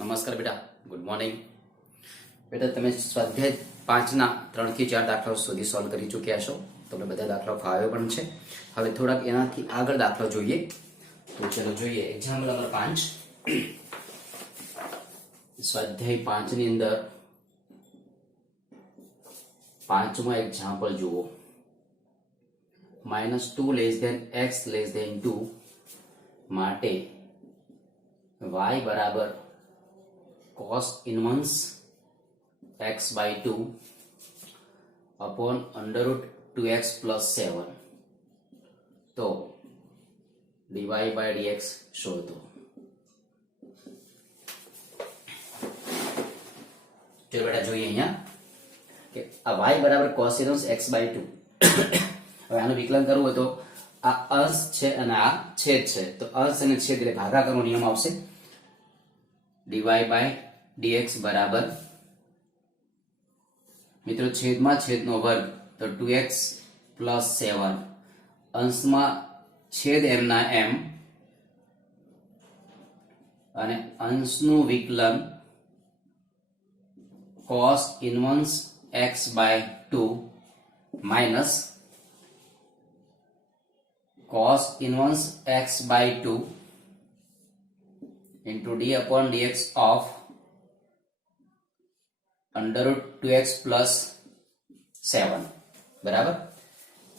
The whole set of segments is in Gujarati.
નમસ્કાર બેટા, ગુડ મોર્નિંગ બેટા. તમે સ્વાધ્યાય 5ના 3 થી 4 દાખલાઓ સુધી સોલ્વ કરી ચૂક્યા છો. તમને બધા દાખલાઓ ફાવ્યો પણ છે. હવે થોડાક એનાથી આગળ દાખલો જોઈએ. તો ચલો જોઈએ. એક્ઝામ્પલ નંબર 5, સ્વાધ્યાય 5 ની અંદર પાંચમો એક્ઝામ્પલ જુઓ. -2 x 2 માટે y બરાબર cos inverse x by 2 upon under root 2x plus 7 તો dy by dx શોધો. ચલો બેટા જોઈએ અહીંયા કે આ y બરાબર cos inverse x by 2. હવે આનું વિકલન કરવું હોય તો આ અંશ છે અને આ છેદ છે, તો અંશ અને છેદ એટલે ભાગાકારનો નિયમ આવશે. dy by dx બરાબર મિત્રો છેદમાં છેદનો વર્ગ તો 2x plus 7 અંશમાં છેદ m ના m અને અંશનું વિકલન cos inverse x by 2 minus cos inverse x by 2 into d upon dx of under root 2x plus 7 બરાબર.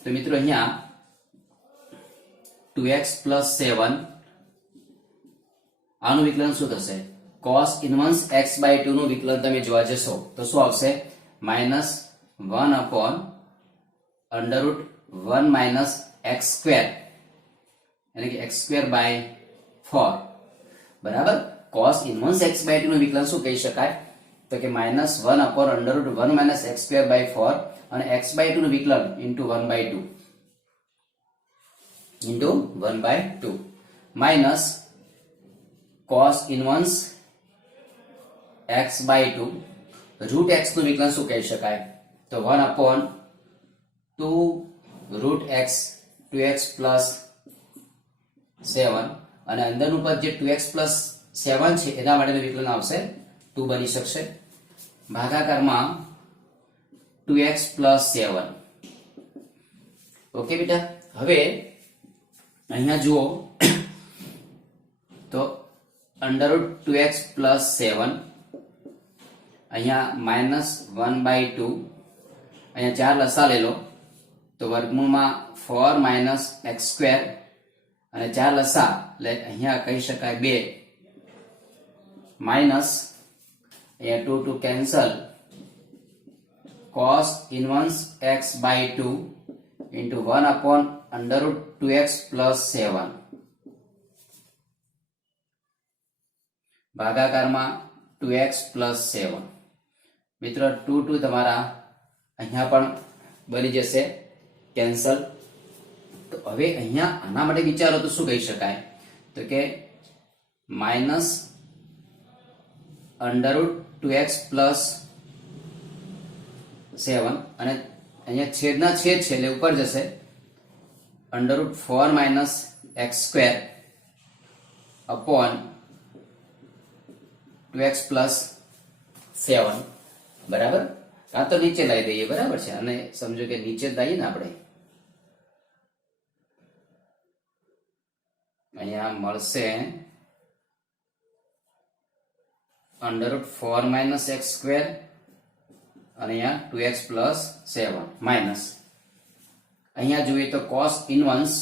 તો મિત્રો અહીંયા 2x plus 7 આનું વિકલન શું થશે? cos inverse x by 2 નું વિકલન તમે જોવા જશો તો શું આવશે? -1 upon under root 1 minus x square यानी कि x square by 4 बराबर. cos inverse x by 2 નું વિકલન શું કહી શકાય? તો કે -1 upon under root 1 minus x square by 4 અને x by 2 નું વિકલન into 1 by 2 into 1 by 2 minus cos inverse x by 2 root x નું વિકલન શું કહી શકાય? તો 1 upon 2 root x 2x plus 7 અને અંદરનું પદ જે 2x plus 7 છે એના માટેનું વિકલન આવશે 2 બની શકશે ભાગાકારમાં 2x plus 7. ઓકે બેટા. હવે અહીંયા જુઓ તો under root 2x plus 7 અહીંયા -1/2 અહીંયા 4 લસા લઈ લો તો વર્ગમૂળમાં 4 minus x square અને 4 લસા એટલે અહીંયા કહી શકાય 2 માઇનસ અહીંયા 2 to cancel cos inverse x by 2 into 1 upon under root 2x plus 7 ભાગાકારમાં 2x plus 7. મિત્રો 2 તમારા અહીંયા પણ બની જશે કેન્સલ. તો હવે અહીંયા આના માટે વિચારો તો શું કહી શકાય? તો કે minus under route 2x plus 7 અને અહીંયા છેદના છેદ છે એટલે ઉપર જશે under route 4 minus x square upon 2x plus 7 બરાબર. આ તો નીચે લાવી દઈએ બરાબર છે, અને સમજો કે નીચે જ લાવીએ ને આપણે અહીંયા મળશે under route 4 minus x square અને અહીંયા 2x પ્લસ 7 માઇનસ અહીંયા જોઈએ તો cos ઇનવર્સ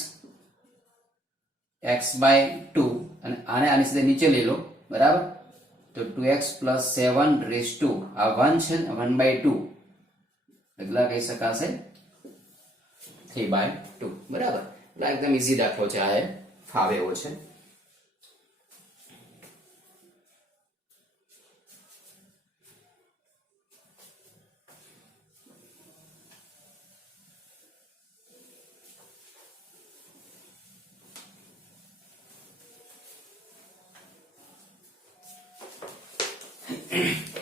x બાય 2 અને આને આની સાથે નીચે લઈ લો બરાબર. તો 2x પ્લસ 7 રેસ ટુ આ 1 છે 1/2 એટલે કહી શકાશે 3/2 બરાબર. એટલે એકદમ ઈઝી દાખલો છે, આ ફાવે એવો છે.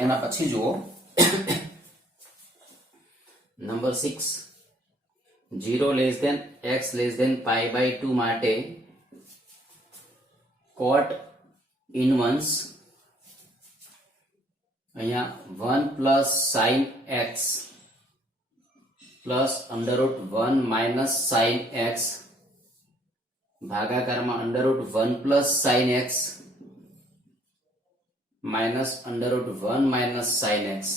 એના પછી જુઓ number 6, 0 less than x less than π/2 માટે cot inverse અહીંયા 1 plus sine x plus under root 1 minus sine x ભાગાકારમાં under root 1 plus sine x minus under root 1 minus sine x.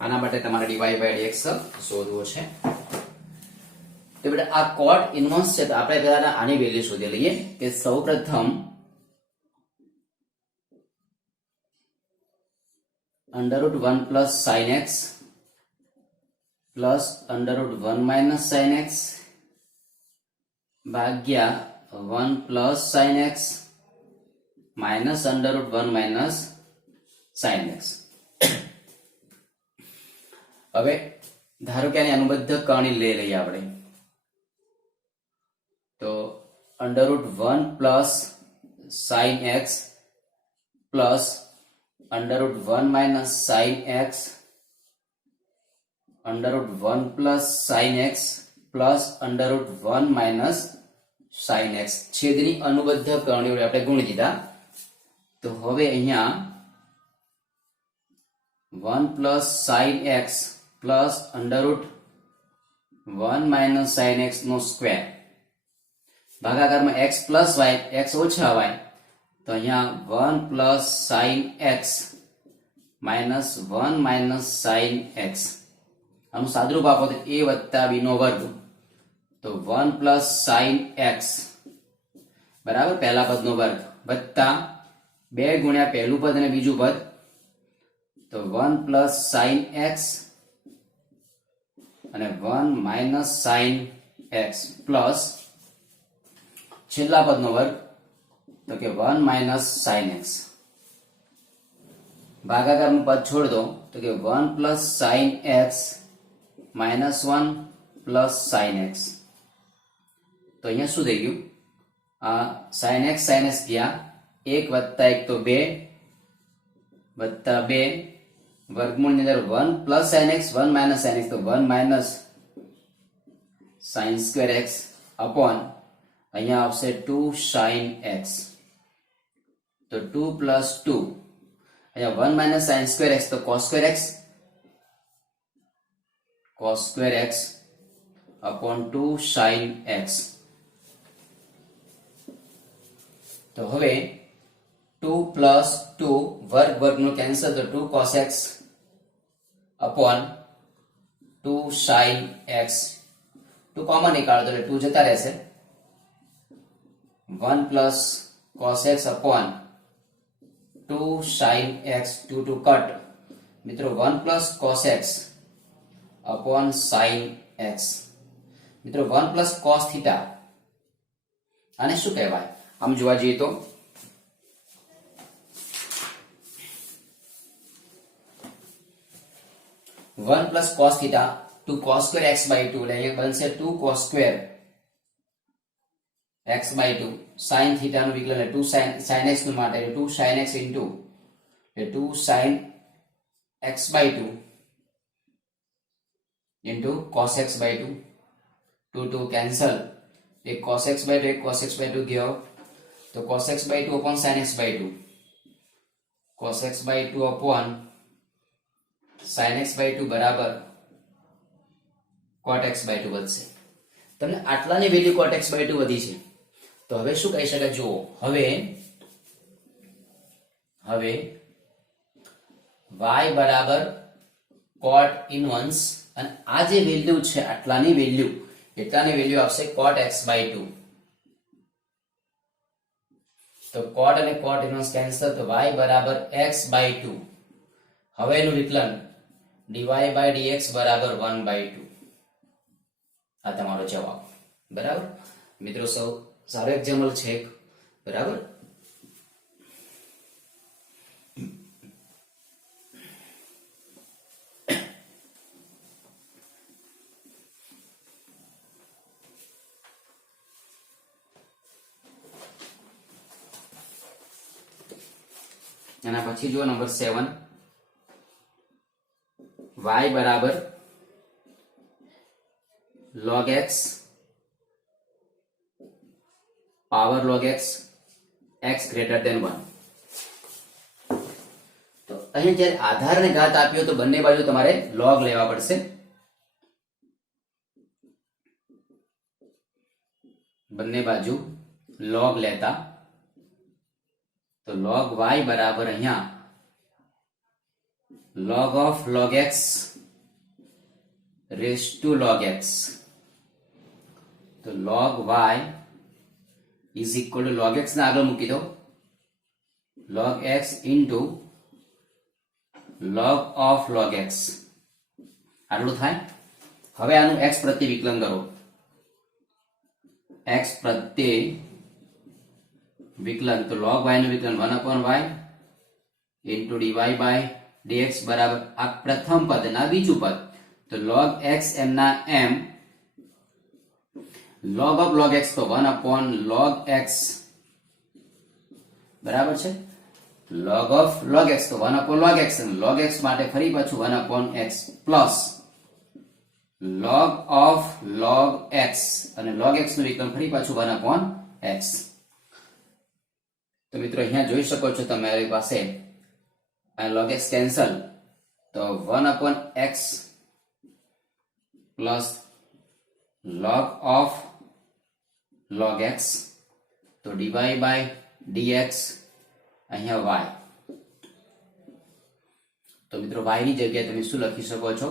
આના માટે તમારે ડીવાય બાય ડીએક્સ શોધવો છે. તો બેટા આ કોટ ઇન્વર્સ છે, તો આપણે પહેલા આની વેલ્યુ શોધી લઈએ કે સૌપ્રથમ under root 1 plus sine x plus under root 1 minus sine x ભાગ્યા 1 plus sine x minus under root 1 minus sine x. હવે ધારો કે આની અનુબદ્ધ કરણી લઈ લઈએ આપણે, તો under root 1 plus sine x plus under root 1 minus sine x under root 1 plus sine x plus under root 1 minus sine x છેદની અનુબદ્ધ કરણીઓ આપણે ગુણી દીધા. તો હવે અહીંયા 1 plus sine x plus under root 1 minus sine x નો સ્ક્વેર ભાગાકારમાં x પ્લસ y x ઓછા y, તો અહીંયા 1 plus sine x minus 1 minus sine x. આનું સાદરૂપ આપો તો a વત્તા b નો વર્ગ, તો 1 પ્લસ સાઇન એક્સ બરાબર પહેલા પદનો વર્ગ વત્તા 2 ગુણ્યા પહેલું પદ અને બીજું પદ, તો 1 પ્લસ સાઇન એક્સ અને 1 માઇનસ સાઇન એક્સ પ્લસ છેલ્લા પદનો વર્ગ, તો કે 1 માઇનસ સાઇન એક્સ ભાગાકારનું પદ છોડ દો, તો કે 1 plus sine x minus 1 plus sine x. તો અહીંયા શું થઈ ગયું, આ સાઇન એક્સ ગયા 1 વત્તા 1 તો 2 વત્તા 2 વર્ગમૂળની અંદર 1 plus sine x 1 minus sine x, તો 1 minus sine square x upon અહીંયા આવશે 2 સાઇન એક્સ, તો 2 પ્લસ 2 અહીંયા 1 માઇનસ સાઇન સ્ક્વેર એક્સ તો cos square x upon 2 sine x. તો હવે 2 પ્લસ 2 વર્ગનું કેન્સલ, તો 2 cos x upon 2 sine x. 2 common નીકાળો એટલે 2 જતા રહેશે. 1 plus cos x upon 2 sin x, 2 cut મિત્રો 1 plus cos x upon sin x. મિત્રો 1 પ્લસ cos થીટા આને શું કહેવાય, આમ જોવા જઈએ તો 1 plus cos theta 2 cos square x by 2 એટલે અહીંયા બનશે 2 cos square x by 2 sin theta નું વિકલન એટલે 2 sin x નું માટે 2 sin x into 2 sin x by 2 into cos x by 2, 2 cancel, एक cos x by 2 एक cos x by 2 गया, तो cos x by 2 upon sin x by 2, cos x by 2 upon sin x by 2 बराबर cot x by 2 વધશે. તમને આટલાની વેલ્યુ cot x by 2 વધી છે, તો હવે શું કહી શકાય, જુઓ હવે y બરાબર cot ઇન્વર્સ અને આ જે વેલ્યુ છે આટલાની વેલ્યુ આવશે cot x by 2. તો cot અને cot ઇન્વર્સ કેન્સલ, તો y બરાબર x by 2. હવે એનું વિકલન dy by dx બરાબર 1 by 2. આ તમારો જવાબ. બરાબર મિત્રો, સૌ સારો એક્ઝામ્પલ છે બરાબર. એના પછી જો નંબર 7 y બરાબર log x power log x x greater than 1. તો અહીં જ્યારે આધાર અને ઘાત આપ્યો તો બંને બાજુ તમારે log લેવા પડશે. બંને બાજુ log લેતા તો log y બરાબર અહીંયા log of log x raised to log x. તો log y is equal to log x ને આગળ મૂકી દો, log x into log of log x. આટલું થાય. હવે આનું x પ્રત્યે વિકલન કરો. x પ્રત્યે વિકલન તો log y નું વિકલન 1/y into dy by dx બરાબર આ પ્રથમ પદ ના બીજું પદ તો log x m ના m log of log x તો 1/log x બરાબર છે. log of log x તો 1/log x અને log x માટે ફરી પાછું 1/x plus log of log x અને log x નું વિકલન ફરી પાછું 1/x. તો મિત્રો અહીંયા જોઈ શકો છો તમારી પાસે આ log x કેન્સલ તો 1/x plus log of log x તો dy by dx અહીંયા y. તો મિત્રો y ની જગ્યાએ તમે શું લખી શકો છો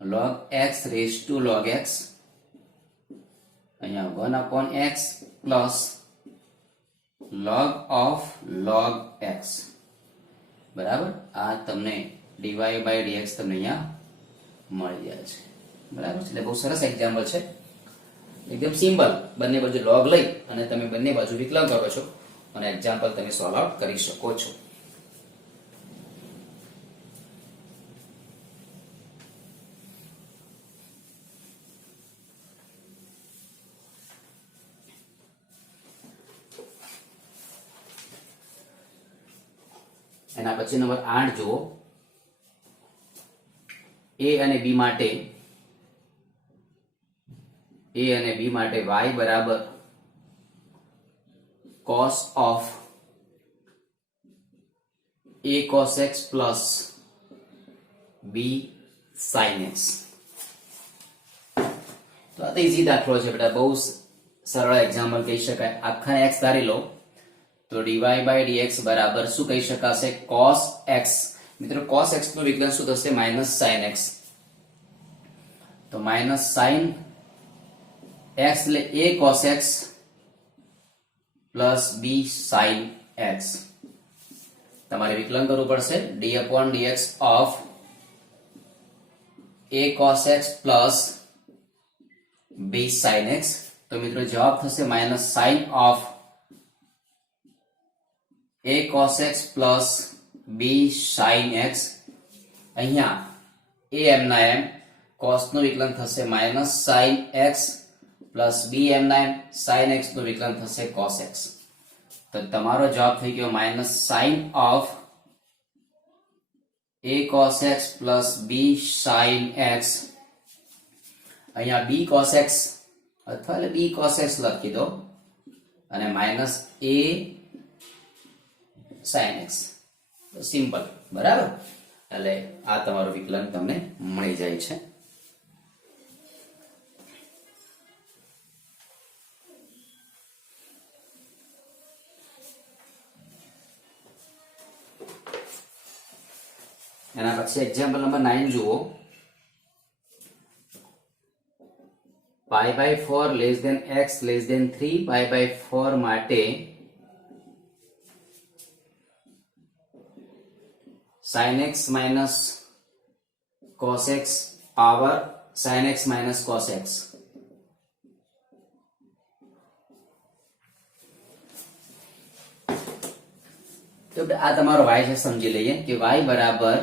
log x raised to log x અહીંયા 1/x plus log of log x બરાબર. આ તમને dy by dx તમને અહીંયા મળી જાય છે બરાબર. એટલે બહુ સરસ એક્ઝામ્પલ છે, એકદમ સિમ્પલ. બંને બાજુ log લઈ અને તમે બંને બાજુ વિકલન કરો છો અને એક્ઝામ્પલ તમે સોલ્વ આઉટ કરી શકો છો. એના પછી નંબર 8 જુઓ. a અને b માટે y બરાબર cos of a cos x plus b sin x. તો આ તો ઈઝી દાખલો છે બેટા, બહુ સરળ એક્ઝામ્પલ કહી શકાય. આખા x ધારી લો તો dy by dx બરાબર શું કહી શકાશે cos x. મિત્રો cos x નું વિકલન શું થશે minus sin x. તો minus sin x એટલે a cos x plus b sin x. તમારે વિકલન કરવું પડશે d upon dx of a cos x plus b sin x. તો મિત્રો જવાબ થશે minus sin of a cos x plus b sin x. અહીંયા a m ના m cos નું વિકલન થશે minus sin x plus b m ના m sin x નું વિકલન થશે cos x. તો તમારો જવાબ થઈ ગયો minus sin of a cos x plus b sin x. અહીંયા b cos x અથવા b cos x લખી દો અને minus a sin x. Simple બરાબર. એટલે આ તમારું વિકલન તમને મળી જાય છે. એના પછી એક્ઝામ્પલ નંબર 9 જુઓ. pi by 4 less than x less than 3 pi by 4 માટે sin x minus cos x power sin x minus cos x. તો આ તમારો y છે, સમજી લઈએ કે y બરાબર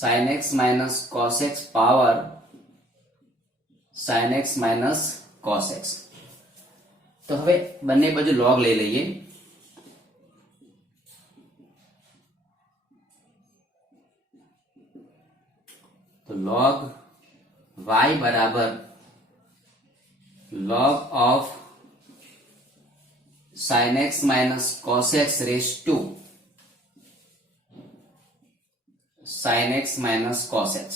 sin x minus cos x power sin x minus cos x. તો હવે બંને બાજુ log લઈ લઈએ. તો log y બરાબર log of sin x minus cos x raised to sin x minus cos x.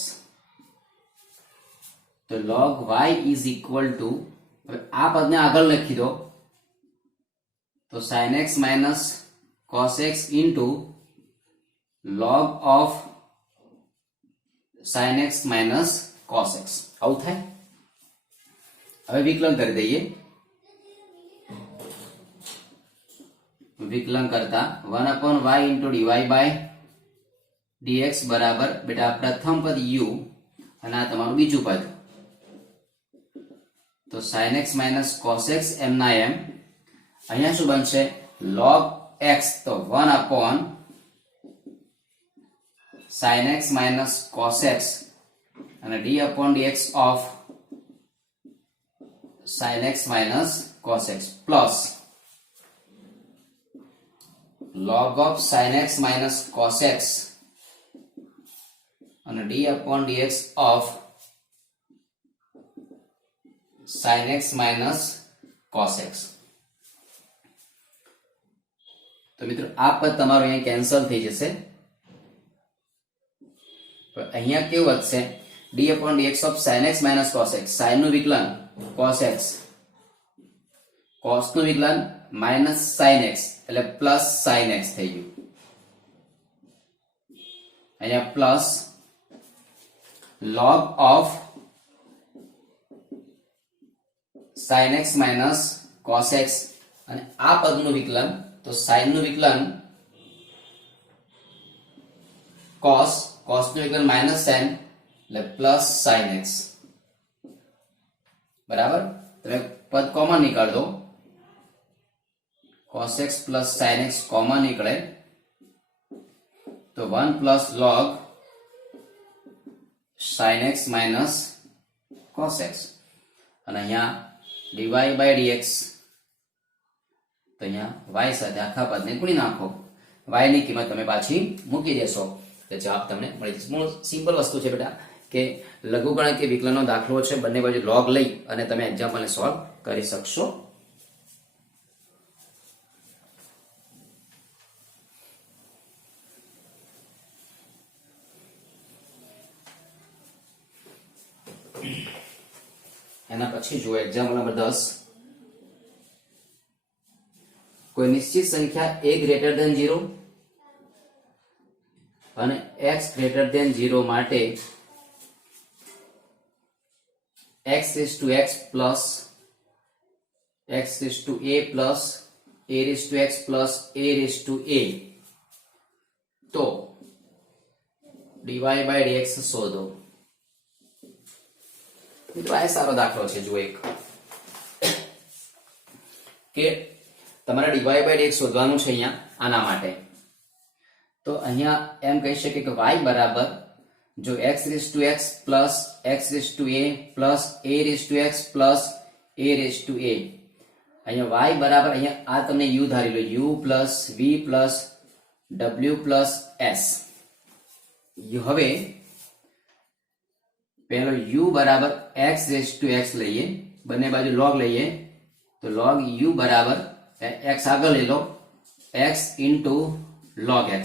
તો log y is equal to, હવે આ પદને આગળ લખી દો તો sin x minus cos x into log of sin x minus cos x. આવું થાય. હવે વિકલન કરી દઈએ. વિકલન કરતા 1/y into dy by dx બરાબર બેટા પ્રથમ પદ u અને આ તમારું બીજું પદ, તો sin x minus cos x m ના m. અહીંયા શું બનશે? log x, તો 1 sin x minus cos x અને d upon dx of sin x minus cos x plus log of sin x minus cos x and d upon dx of sin x minus cos x. તો મિત્રો આ પદ તમારું અહીંયા કેન્સલ થઈ જશે. અહીંયા કેવું વધશે? d upon dx of sin x minus cos x. sin નું વિકલન cos x, cos નું વિકલન minus sin x એટલે plus sin x થઈ ગયું. અહીંયા plus log of sin x minus cos x અને આ પદનું વિકલન, તો sin નું વિકલન cos, cos નું વિકલન minus sin એટલે plus sin x. બરાબર? તમે પદ કોમન નીકાળ દો, cos x plus sin x common નીકળે તો 1 plus log sin x minus cos x અને અહીંયા dy by dx, તો અહીંયા y સાથે આખા પદને ગુણી નાખો. y ની કિંમત તમે પાછી મૂકી દેશો તો જવાબ તમને મળી જશે. બહુ સિમ્પલ વસ્તુ છે બેટા કે લઘુગણકીય વિકલનનો દાખલો છે, બંને બાજુ log લઈ અને તમે એક્ઝામ્પલને સોલ્વ કરી શકશો. એના પછી જુઓ એક્ઝામ્પલ નંબર 10. કોઈ નિશ્ચિત સંખ્યા a ગ્રેટર ધેન 0 અને x ગ્રેટર ધેન 0 માટે x raised to x plus x raised to a plus a raised to x plus a raised to a, તો dy by dx શોધો. મિત્રો આ સારો દાખલો છે. જો એક કે તમારે dy by dx શોધવાનું છે અહીંયા આના માટે. તો અહીંયા એમ કહી શકીએ કે y બરાબર જો x raised to x plus x raised to a plus a raised to x plus a raised to a, અહીંયા y બરાબર અહીંયા આ તમને u ધારી લો, u plus v plus w plus s. હવે પહેલો u બરાબર x raised to x લઈએ, બંને બાજુ log લઈએ તો log u બરાબર x આગળ લઈ લો x into log x.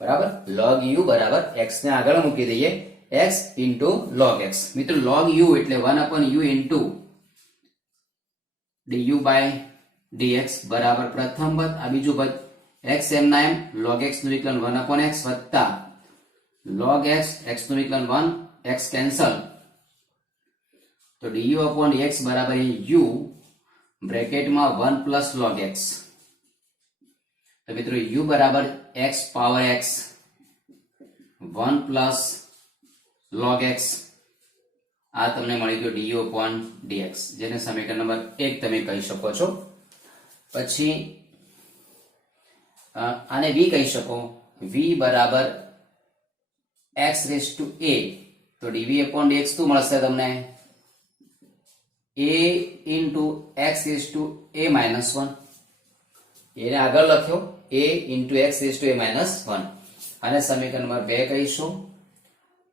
બરાબર? log u બરાબર x ને આગળ મૂકી દઈએ x into log x. મિત્રો log u એટલે 1/u into du by dx બરાબર પ્રથમ પદ, આ બીજું પદ x m ના m, log x નું વિકલન 1/x વત્તા log x, x નું વિકલન 1, x કેન્સલ તો du upon dx બરાબર u બ્રેકેટમાં 1 plus log x. તો મિત્રો u બરાબર x power x 1 plus log x, આ તમને મળી ગયો du upon dx, જેને સમીકરણ નંબર 1 તમે કહી શકો છો. પછી આને v કહી શકો, v બરાબર x raised to a, તો dv upon dx શું મળશે તમને? a into x raised to a minus 1. એને આગળ લખ્યો a into x raised to a minus 1 અને સમીકરણ નંબર 2 કહીશું.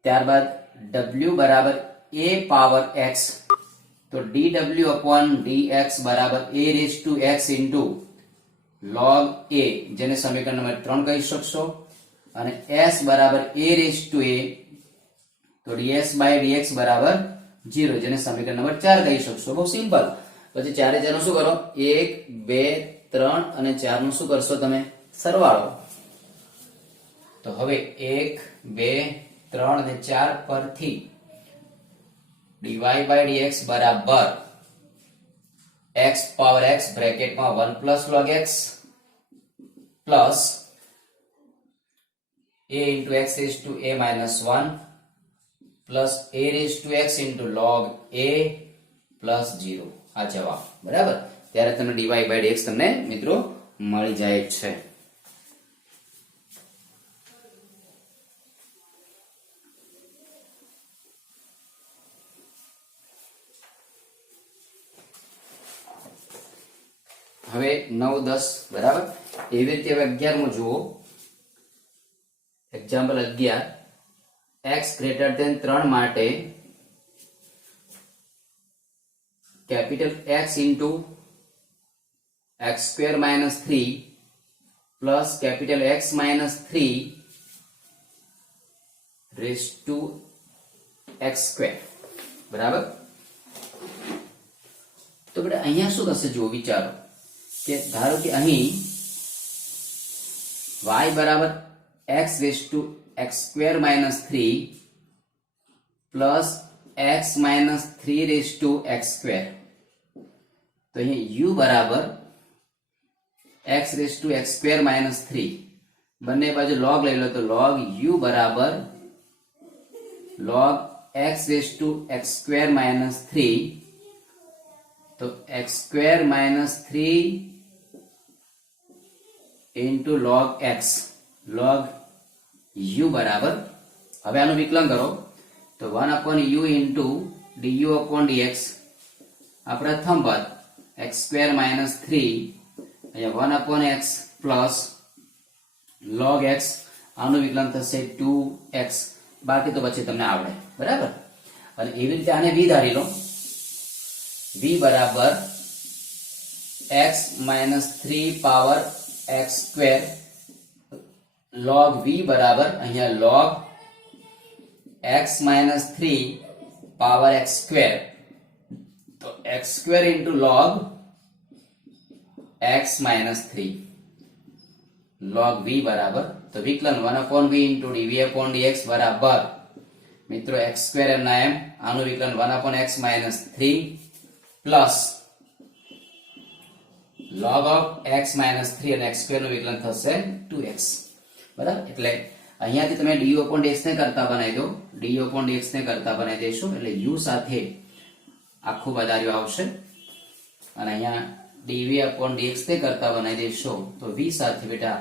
ત્યારબાદ w બરાબર a પાવર x તો dw upon dx બરાબર a raise to x into log a, જેને સમીકરણ નંબર 3 કહી શકશો, અને s બરાબર a રેઝ ટુ a, તો ds by dx બરાબર 0, જેને સમીકરણ નંબર 4 કહી શકશો. બહુ સિમ્પલ. પછી ચારે ચારનું શું કરો? 1 2 3 અને 4 નું શું કરશો તમે? સરવાળો. તો હવે 1 2 3 અને 4 પરથી dy by dx બરાબર x power x બ્રેકેટમાં 1 plus log x plus a into x raised to a minus 1 plus a raised to x into log a plus 0. આ જવાબ. બરાબર. ત્યારે તમને dy by dx તમને મિત્રો મળી જાય છે. હવે 9 10 બરાબર. એવી રીતે હવે 11 માં જુઓ. એક્ઝામ્પલ 11, x ગ્રેટર ધેન 3 માટે capital X into x square minus 3 plus capital X minus 3 raise to x square. બરાબર. તો બેટા અહીંયા શું થશે જુઓ, વિચારો કે ધારો કે અહીં y બરાબર x raise to x square minus 3 plus x minus 3 raise to x square. તો અહીં u બરાબર x raise to x square minus 3, બંને બાજુ log લઈ લો તો log u બરાબર log x raise to x square minus 3, તો x square minus 3 into log x log u બરાબર, હવે આનું વિકલન કરો તો 1 upon u into du upon dx, આ પ્રથમ પદ x સ્ક્વેર માઇનસ 3, અહીંયા 1 upon x plus log x, આનું વિકલન થશે 2x. બાકી તો પછી તમને આવડે. બરાબર. અને એવી રીતે આને v ધારી લો. v બરાબર x minus 3 power x square log v બરાબર અહીંયા log x minus 3 power x square, તો x square into log x minus 3 log v બરાબર, તો વિકલન 1 upon v into dv upon dx બરાબર મિત્રો x સ્ક્વેર એમના એમ, આનું વિકલન 1 upon x minus 3 plus log of x minus 3 અને x સ્ક્વેર નું વિકલન થશે 2x. બરાબર. એટલે અહીંયાથી તમે du upon dx ને કરતા બનાવી દો, du upon dx ને કરતા બનાવી દેશો એટલે u સાથે આખું વધાર્યું આવશે, અને અહીંયા dv upon dx ને કરતા બનાવી દેશો તો v સાથે બેટા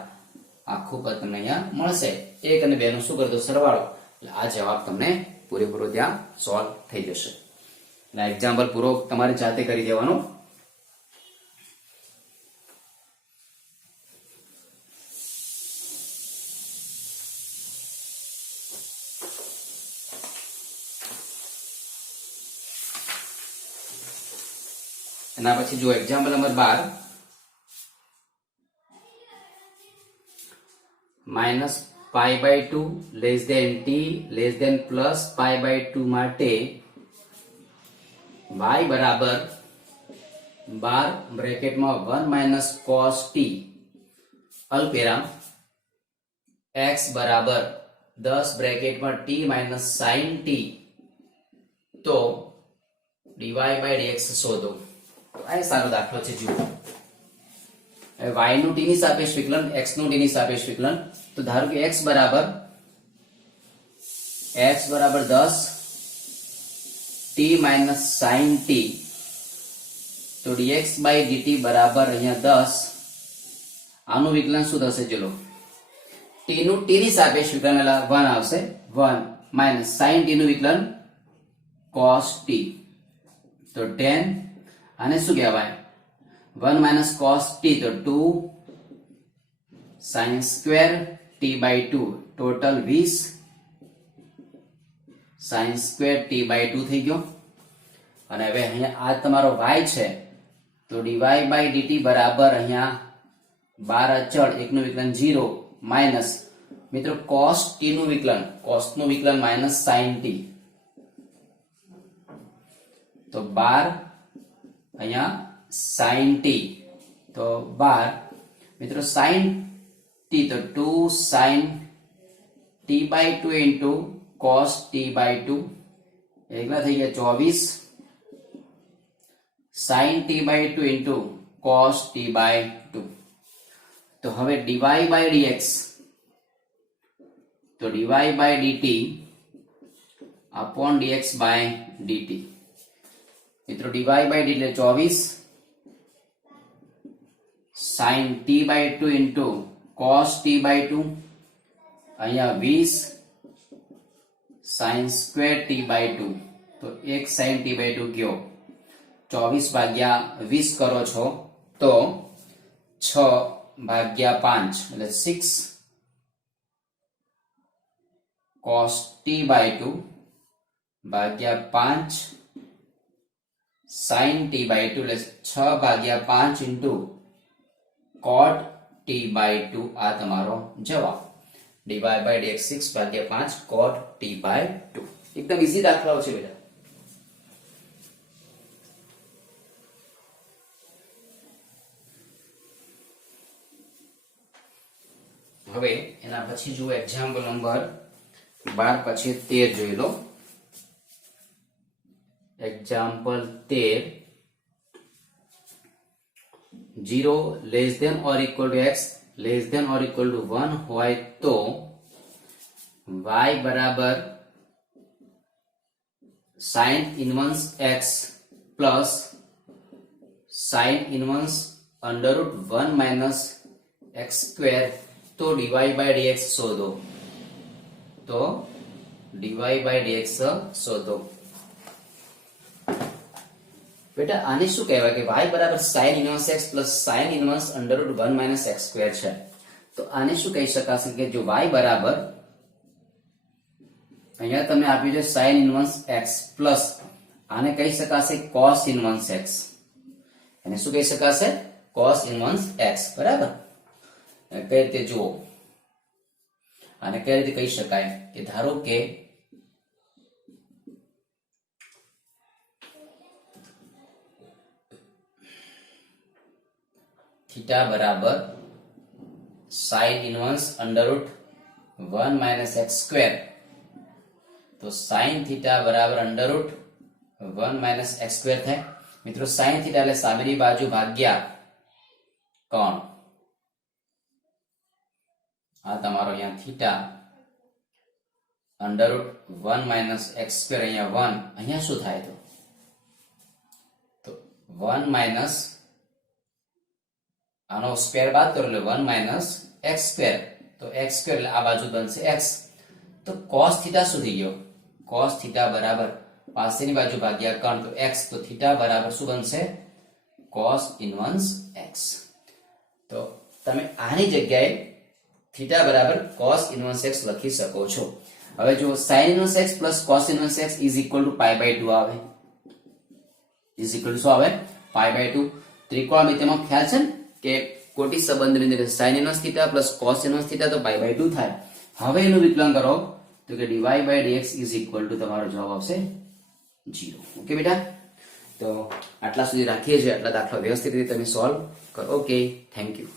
આખું પદ તમને અહીંયા મળશે. 1 અને 2 નું શું કરી દો? સરવાળો. એટલે આ જવાબ તમને પૂરેપૂરો ત્યાં સોલ્વ થઈ જશે. એટલે એક્ઝામ્પલ પૂરો તમારે જાતે કરી દેવાનો. એના પછી જો example number 12, minus pi by 2 less than t less than plus pi by 2 માટે y બરાબર 12 બ્રેકેટમાં 1 માઇનસ કોસ ટી અલ્પવિરામ x બરાબર 10 બ્રેકેટમાં t માઇનસ સાઇન ટી, તો dy by dx શોધો. તો આ સારો દાખલો છે. જુઓ, y નું t ની સાપેક્ષ વિકલન, x નું t ની સાપેક્ષ વિકલન. તો ધારો કે x બરાબર 10 t માઇનસ સાઇન t, તો dx by dt બરાબર અહીંયા 10, આનું વિકલન શું થશે? ચલો, t નું t ની સાપેક્ષ વિકલન એટલે 1 આવશે, 1 માઇનસ સાઇન t નું વિકલન cos t, તો 10, આને શું કહેવાય? 1 માઇનસ cos t, તો 2 sin square t by 2, total 20 sin square t by 2 થઈ ગયો. અને હવે અહીંયા આ તમારો y છે તો dy by dt બરાબર અહીંયા 12 અચળ એકનું વિકલન 0 માઇનસ મિત્રો cos t નું વિકલન માઇનસ sin t તો 12 અહીંયા sin t તો 12 મિત્રો sin t તો 2 sin t by 2 into cos t by 2 એકલા થઈ ગયા 24 sin t by 2 into cos t by 2 તો હવે dy by dx તો dy by dt upon dx by dt મિત્રો dy by dt એટલે 24 sin t by 2 into cos t by 2 અહીંયા 20 sin square t by 2 તો 1 sin t by 2 ગયો 24 ભાગ્યા 20 કરો છો તો 6 ભાગ્યા 5 એટલે 6 cos t by 2 ભાગ્યા 5 sin t by 2 એટલે 6 ભાગ્યા 5 into cot t by 2 આ તમારો જવાબ dy by dx 6 ભાગ્યા 5 cot t by 2 એકદમ ઈઝી દાખલાઓ છે બેટા હવે એના પછી જુઓ એક્ઝામ્પલ નંબર 12 પછી 13 જોઈ લો example 13 0 less than or equal to x less than or equal to 1 હોય તો y બરાબર sin inverse x plus sin inverse under root 1 minus x square તો dy by dx શોધો તો dy by dx શોધો બેટા આને શું કહેવાય કે y બરાબર sin inverse x plus sin inverse under root 1 minus x square છે તો આને શું કહી શકાશે કે જો y બરાબર અહીંયા તમને આપ્યું છે sin inverse x plus આને કહી શકાશે cos inverse x એને શું કહી શકાશે cos inverse x બરાબર કઈ રીતે જુઓ આને કઈ રીતે કહી શકાય કે ધારો કે थीटा बराबर sin inverse under root 1 minus x square तो sin थीटा बराबर under root 1 minus x square થાય મિત્રો sin थीटा એટલે સામેની બાજુ ભાગ્યા કોણ આ તમારો અહીંયા theta under route 1 minus x square અહીંયા 1 અહીંયા શું થાય તો 1 માઇનસ આનો સ્ક્વેર બાદ કરો એટલે 1 માઇનસ x સ્ક્વેર તો x સ્ક્વેર એટલે આ બાજુ બનશે x તો cos થીટા શું થઈ ગયો cos થીટા બરાબર પાસેની બાજુ ભાગ્યા કોણ તો x તો થીટા બરાબર શું બનશે cos ઇન્વર્સ x તો તમે આની જગ્યાએ थीटा बराबर cos इनवर्स x લખી શકો છો હવે જો sin inverse x plus cos inverse x is equal to pi by 2 આવે is equal to શું આવે pi by 2 ત્રિકોણમિતિમાં ખ્યાલ છે ને કે કોટી સંબંધની અંદર sin inverse theta plus cos inverse theta તો pi by 2 થાય હવે એનું વિકલન કરો તો કે dy by dx is equal to તમારો જવાબ આવશે 0 ઓકે બેટા તો આટલા સુધી રાખીએ છીએ આટલા દાખલા વ્યવસ્થિત રીતે તમે સોલ્વ કરો ઓકે થેન્ક યુ